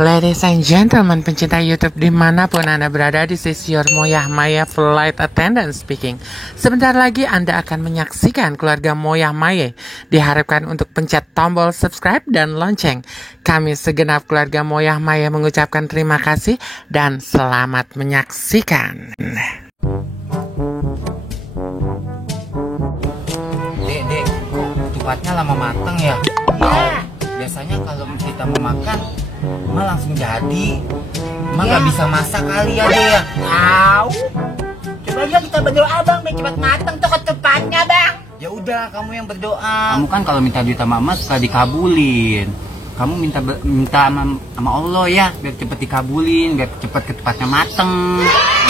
Ladies and gentlemen, pencinta YouTube dimanapun Anda berada, this is your Moyah Maya Flight Attendant speaking. Sebentar lagi Anda akan menyaksikan keluarga Moyah Maya. Diharapkan untuk pencet tombol subscribe dan lonceng. Kami segenap keluarga Moyah Maya mengucapkan terima kasih dan selamat menyaksikan. Dek, kok ketupatnya lama matang ya? Iya. Biasanya kalau kita mau makan, mah langsung jadi. Mah nggak bisa masak kali ya, Dek ya? Tahu. Coba aja kita berdoa bang, biar cepat matang tuh ketupatnya bang. Ya udah, kamu yang berdoa. Kamu kan kalau minta duit sama Mama suka dikabulin. Kamu minta sama Allah ya, biar cepet dikabulin, biar cepet ketupatnya mateng.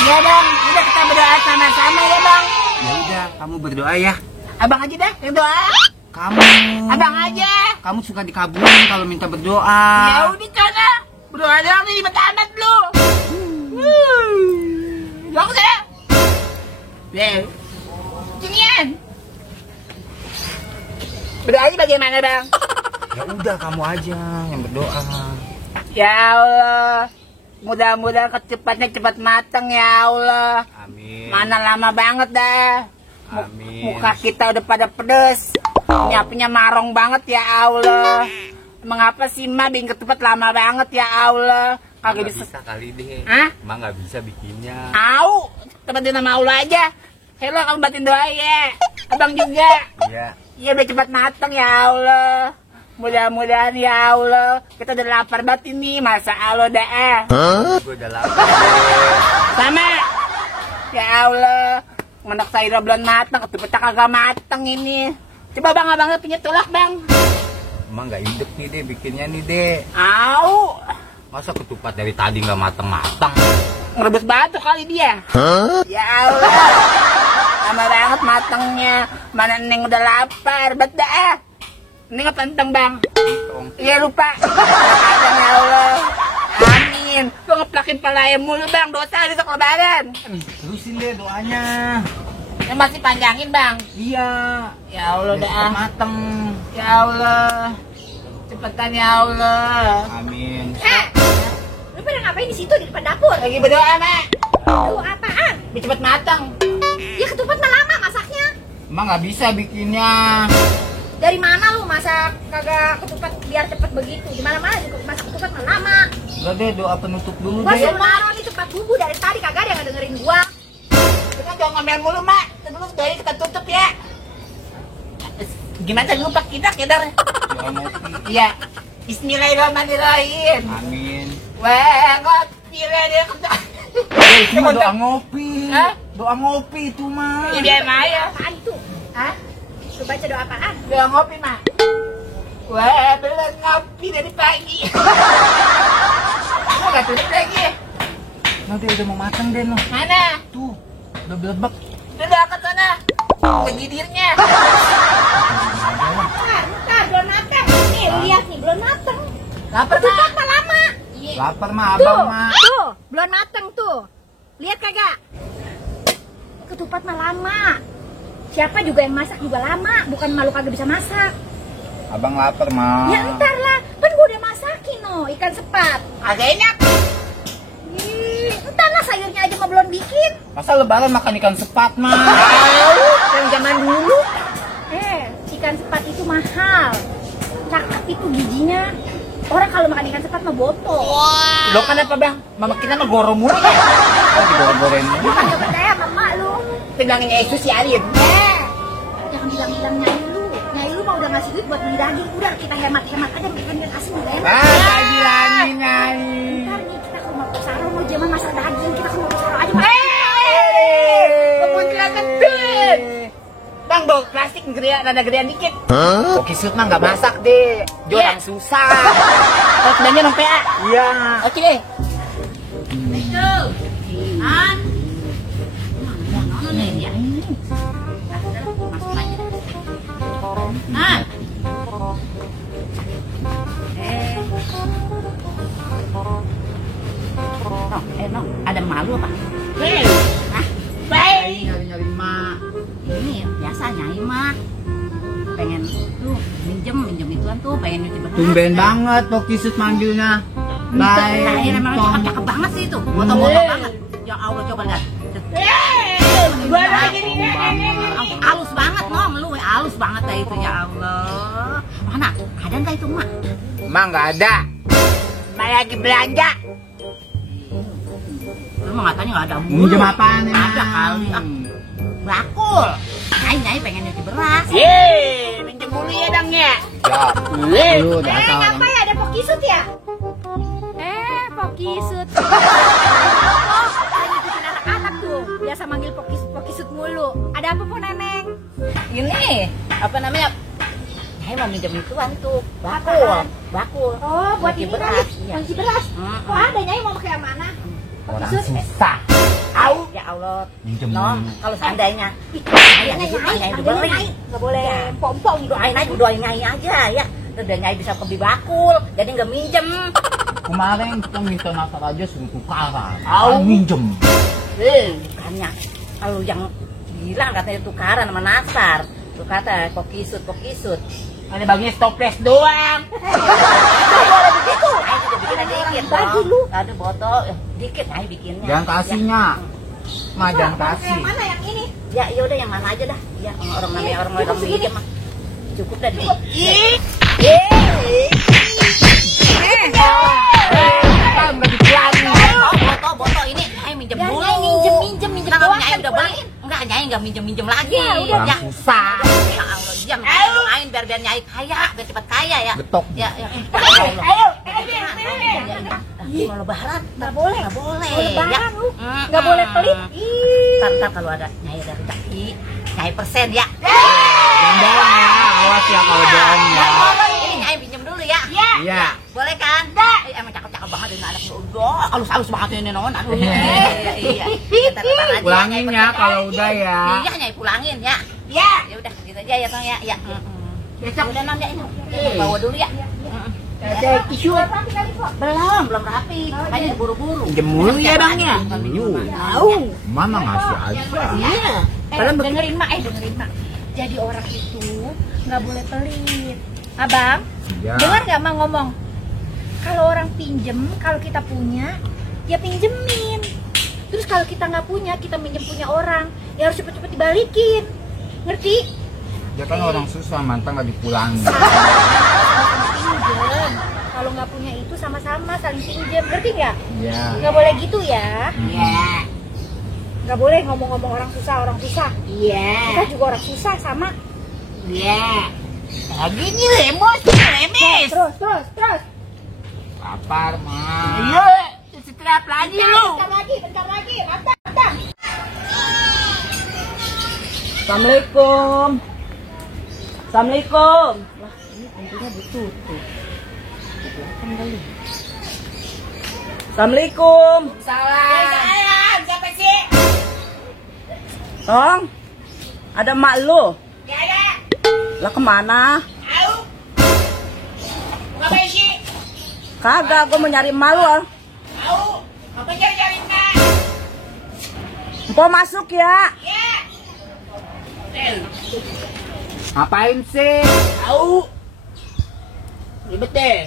Iya bang, udah kita berdoa sama-sama ya bang. Ya udah, kamu berdoa ya. Abang aja dah yang doa. Kamu. Abang aja. Kamu suka dikabulin kalau minta berdoa. Ya udah sana. Berdoa doang nih ribet amat lu. Doang sana. Bel. Cinian. Berdoanya bagaimana bang? Ya udah, kamu aja yang berdoa. Ya Allah. Mudah-mudahan ketupatnya cepat matang ya Allah. Amin. Mana lama banget dah. Amin. Muka kita udah pada pedes. Nyapunya marong banget ya Allah. Mengapa sih Ma bikin ketupat lama banget ya Allah? Kagak bisa kali deh. Hah? Emang nggak bisa bikinnya. Au, tepatin nama Allah aja. Hello, kamu batin doa ya. Abang juga. Iya. Iya biar cepat matang ya Allah. Mudah-mudahan ya Allah. Kita udah lapar banget ini. Masa Allah dah. Gue udah lapar. Sama. Ya Allah. Menak sayur belum matang, ketupatnya kagak matang ini. Coba bang, abangnya punya tulak bang. Emang nggak indek nih deh bikinnya nih deh. Au. Masa ketupat dari tadi nggak matang-matang? Ngerebus batu kali dia. Ya Allah. Lama banget matangnya. Mana Neng udah lapar, bet dah. Neng ngepenteng bang. Iya lupa. Makasih ya Allah. Amin. Lu ngeplakin palaya mulu bang, dosa besok lebaran. Terusin deh doanya. Ya masih panjangin bang. Iya. Ya Allah Biar dah. cepet mateng. Ya Allah. Cepetan ya Allah. Amin. Lu pada ngapain di situ di depan dapur? Lagi berdoa mak. Lu apaan? Biar cepet matang. Ya ketupat mah lama masaknya. Emang nggak bisa bikinnya. Dari mana lu masak kagak ketupat biar cepet begitu? Di mana-mana juga masak ketupat mah lama. Udah deh, doa penutup dulu Gua deh. suruh naruh di tempat bumbu dari tadi kagak ada yang ngedengerin gua. Kita jangan ngomel mulu mak. Dulu dari kita tutup ya. Gimana tadi lupa kita kedar? Doa ngopi. Iya. Bismillahirrahmanirrahim. Amin. Wah, ngopi lah dia kata. Itu mah doa ngopi. Hah? Doa ngopi itu mah. Ini biar Maya. Apaan itu? Hah? Lu baca doa apaan? Doa ngopi mak. Wah, belum ngopi dari pagi. Kamu gak tutup lagi? Nah, dia udah mau matang deh noh. Mana? Tuh, udah belebek. Udah ke sana. Kegidirnya. Bentar, belum matang. Nih, lu lihat nih, belum matang. Lapar Ketupat mak. mah lama. Lapar mah Tuh, abang mah. tuh, belum matang tuh. Lihat kagak? Ketupat mah lama. Siapa juga yang masak juga lama, bukan malu kagak bisa masak. Abang lapar mah. Ya entar lah, kan gua udah masakin no, ikan sepat. Agak enak. Entar lah sayurnya aja mah belum bikin. Masa lebaran makan ikan sepat mah? Tahu yang zaman dulu. Ikan sepat itu mahal. Cakep itu giginya. Orang kalau makan ikan sepat mah botol. Lo kan apa bang? Mama kita mah gorong mulu ya. Oh, digoreng-goreng. Lu kagak percaya sama emak lu. Bilangin Yesus si Alin. Jangan bilang-bilang nyai lu. Nyai lu mah udah ngasih duit buat beli daging. Udah kita hemat-hemat aja makan ikan asin udah enak. Ah, bilangin nyai. Ntar nih kita ke rumah Pusaro mau jaman masak daging. Kita ke rumah Pusaro aja. Kemunculan kentut. Bang, bawa plastik rada gedean dikit. Oke, sud mah nggak masak deh. Jorang susah. Kalau kedanya nong PA. Iya. Oke deh. Itu. Han. Mana nih dia ini? Masuk aja. Han. Nong, ada malu apa? Hah? Baik. Nyari mak. Ini biasa nyai mah pengen tuh minjem ituan tuh pengen nyuci baju. Tumben banget Pok Kisut manggilnya. Baik. Nah, ini memang cakep banget sih itu. Foto-foto banget. Ya Allah, coba lihat. Halus banget, Nom. Lu halus banget dah itu, ya Allah. Mana? Ada enggak itu, Mak? Emang nggak ada. Mak lagi belanja. Lu mah katanya nggak ada mulu. Minjem apaan emang? Ada kali. Bakul. Nyai pengen nyuci beras. Yeay, minjem mulu ya dong ya. Ya, lu dasar. Ngapa ya ada pokisut ya? Pokisut. Oh, lagi ikutin anak-anak tuh. Biasa manggil pokisut mulu. Ada apa po, Neneng? Ini apa namanya? Nyai mau minjem ituan tuh. Bakul. Bakul. Oh, buat Nyuci ini beras. kali. Iya. Nyuci beras. Kok ada Nyai mau pakai yang mana? Orang Pokisut. susah. Au, ya Allah. Minjem Nom, dulu. kalau seandainya Nyai boleh. Nggak boleh pompong gitu. Doain Nyai aja ya. Udah Nyai bisa beli bakul, jadi nggak minjem. Kemarin kita minta nasar aja suruh tukaran. Minjem. Bukannya kalau yang bilang katanya tukaran sama nasar. Tuh kata pokisut. Ada bagian toples doang. Boleh begitu. Nyai juga bikin dikit. Bagi lu. Ada botol, dikit Nyai bikinnya. Jangan kasihnya. Mah jangan Pakai kasih. yang mana yang ini? Ya udah yang mana aja dah. Ya orang namanya orang minjem mah. Cukup dah dikit. Botol ini Nyai minjem Ya, dulu. Nyai minjem Kenapa doang Nyai kan, udah beli? Enggak, Nyai enggak minjem lagi. Ya, udah. Ya. Susah. Ya Allah, diam. Doain biar Nyai kaya, biar cepat kaya ya. Betok. Ya. Ayo. Kalau lebaran Nggak boleh. Nggak boleh. Mau lebaran Ya. lu. Nggak boleh pelit. Ntar kalau ada Nyai ada rezeki, Nyai persen ya. Jangan bohong ya. Awas ya kalau bohong ya. Ini Nyai pinjam dulu ya. Iya. Boleh kan? Emang cakep-cakep banget ini anak lu. Halus-halus banget ini non. Aduh. Iya. Ntar aja, Pulangin Nyai ya persen. kalau udah ya. Iya, Nyai pulangin ya. Ya. Ya udah gitu aja ya Tong ya. Ya. Besok udah non ya ini. Bawa dulu ya. Ada tisu. Belum rapi. Kayaknya buru-buru. Minjem mulu ya dong ya. Tahu. Mana ngasih aja. Iya. Dengerin mak. Jadi orang itu nggak boleh pelit. Abang, Ya. dengar nggak mak ngomong? Kalau orang pinjem, kalau kita punya, ya pinjemin. Terus kalau kita nggak punya, kita minjem punya orang, ya harus cepet-cepet dibalikin. Ngerti? Dia kan orang susah, mantan nggak dipulangin. Pinjem. Kalau nggak punya itu sama-sama saling pinjem, ngerti nggak? Iya. Nggak boleh gitu ya. Iya. Nggak boleh ngomong-ngomong orang susah. Iya. Kita juga orang susah sama. Iya. Lagi nih lemos. Terus. Lapar mah. Ayo, setrap lagi lu. Bentar lagi. Mantap. Assalamualaikum. Assalamualaikum. Lah, ini pintunya ditutup. Assalamualaikum. Salam. Siapa sih? Tong, ada mak lu. Gak ada. Lah kemana? Tahu. Ngapain sih? Kagak, gua mau nyari emak lu. Tahu. Apa cari-cari kan? Mpok masuk ya. Ya. Ngapain sih? Tahu. Ribet deh.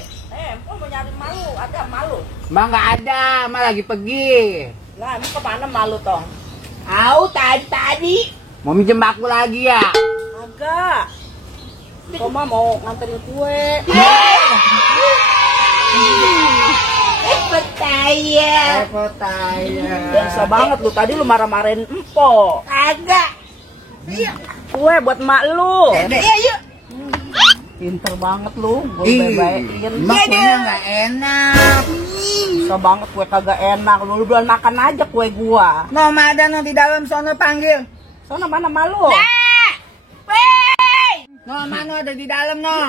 Mpok mau nyari emak lu, ada emak lu. Mbak nggak ada, Mbak lagi pergi. Lah, emang kemana emak lu, Tong? Tahu tadi. Mau minjem baku lagi ya? Kagak. Mpok mah mau nganterin kue. Betaya. Biasa banget lu, tadi lu marah-marahin Mpok. Agak. Kue buat emak lu. Yuk. Pinter banget lu, gue Ih, baik-baikin. Mbak kuenya nggak enak. Susah banget kue kagak enak. Lu belum makan aja kue gua. No, ada no di dalam sono panggil. Sono mana malu? No, mana ada di dalam no.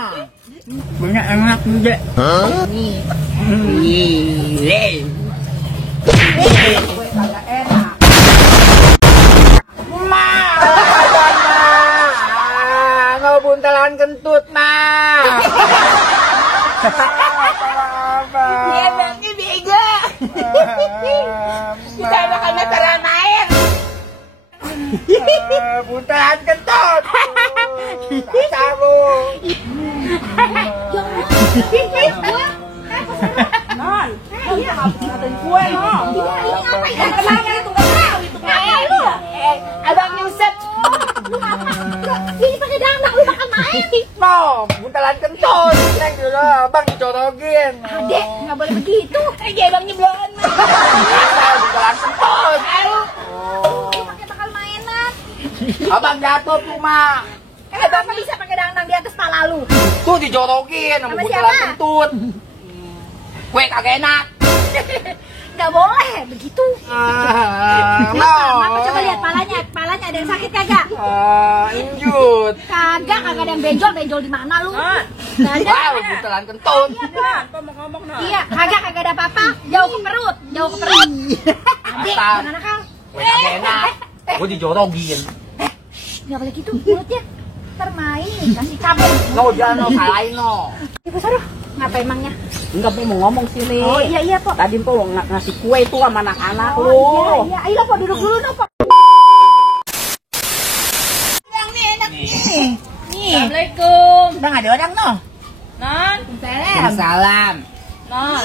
Punya enak juga. Kue kagak enak. Nggak buntalan kentut mah. Dia berarti bego. Kita bakal meteran air. Buntalan kentut. Dasar lu. Non, kue no. Iya, ini ngapain? Kenapa itu nggak tahu itu ngapain lu? Abang yang set. Lu apa? Ini pakai dangdang lu makan main. No, buntalan kentut. Neng dulu, abang dicorokin. Adek, nggak boleh begitu. Dia bang nyebloan. Buntalan kentut. Lu pakai bakal mainan. Abang jatuh tuh, Mak. Kenapa bisa pakai dangdang di atas pala lu? Tuh dijorokin sama Sama buntalan siapa? kentut. Kue kagak enak. Nggak boleh begitu. No. Mama coba lihat palanya, palanya ada yang sakit kagak? Injut. Kagak ada yang benjol di mana lu? Kagak. Wow, buntalan kentut. Iya, kagak ada apa-apa. Jauh ke perut. Adek, Asal. jangan nakal. Kue kagak enak. Gue dijorokin. Nggak boleh gitu mulutnya. Ntar main nih, kasih cabai. No, jangan no, salahin no. Ibu Saruh, ngapa emangnya? Enggak mau ngomong sini. Oh iya Po. Tadi po ngasih kue itu sama anak-anak lu. Oh iya. Ayo Po, duduk dulu no Po. Yang ini enak nih. Nih. Assalamualaikum. Udah nggak ada orang no. Non, Salam. non.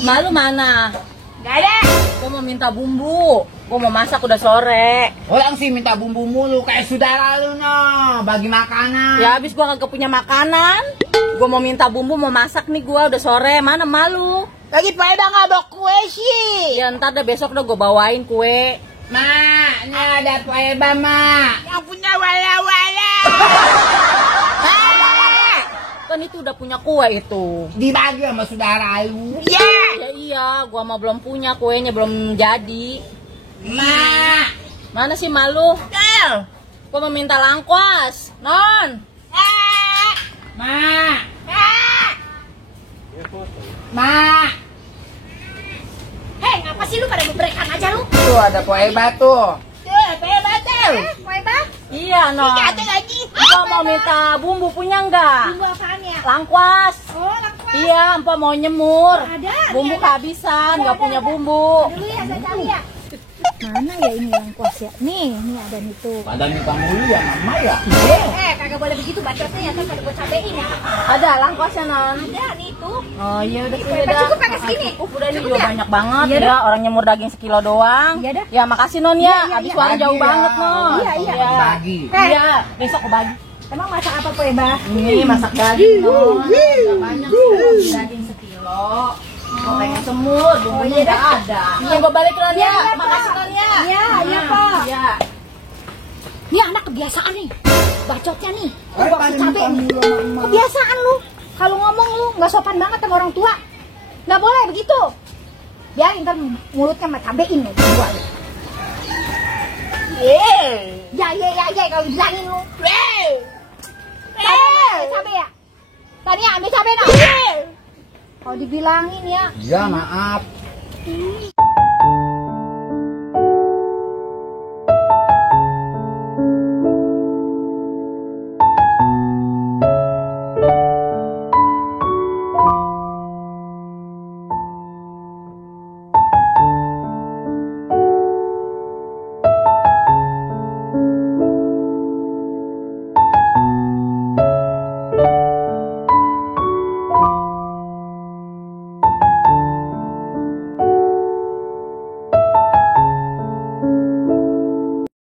Malu mana? Gak ada. Gua mau minta bumbu. Gua mau masak udah sore. Orang sih minta bumbu mulu kayak saudara lu no, bagi makanan. Ya habis gua kagak punya makanan. Gua mau minta bumbu mau masak nih gua udah sore. Mana malu? Lagi pada nggak bawa kue sih. Ya ntar deh besok udah gua bawain kue. Mak, ini ada kue Mak. Yang punya wala-wala. Kan itu udah punya kue itu. Dibagi sama saudara lu. Ya iya, gua mah belum punya kuenya belum jadi. Mak. Mana sih malu? Gua mau minta langkuas. Non. Mak. Mak. Hei, ngapa sih lu pada berbrekan aja lu? Tuh ada kue batu. Kue bang? Iya, non. lagi. Gua mau minta bumbu punya enggak? Bumbu apaan ya? Langkuas. Oh, lakukan. Iya, Empo mau nyemur. Ada, Bumbu ada. kehabisan, nggak punya bumbu. Dulu ya, saya cari ya. Mana ya ini langkuas ya? Nih ada nih tuh. Ada nikah mulu ya mama ya. Kagak boleh begitu bacotnya ya, kan ada buat cabein ya. Ada langkuasnya, non. Ada nih tuh. Oh iya udah Ini sini kue dah. cukup pakai segini? Udah ini Cukup juga ya? banyak banget Iya ya. dah. Orang nyemur daging sekilo doang. Iya dah. Ya makasih non ya. Iya, Habis iya. warung jauh Bagi ya. banget non. Iya, iya. Bagi. Iya. Besok aku bagi. Emang masak apa kue bang? Ini masak daging non. Udah banyak sih. Daging sekilo. Kok pengen semur, bumbunya iya nggak dah. ada. Iya, gua balik non Iya, ya. iya, Makasih Pak. non ya. Iya, iya, Nah, Pak. Iya. Ini anak kebiasaan nih. Bacotnya nih. Lu Eh, bawa si cabe nih. Kebiasaan lu. Kalau ngomong lu nggak sopan banget sama orang tua. Nggak boleh begitu. Biarin ntar mulutnya sama cabein lu berdua lu. Ya, kalau dibilangin lu. Cabe ya? Tadi ambil cabe dong. Kalau dibilangin ya. Ya maaf.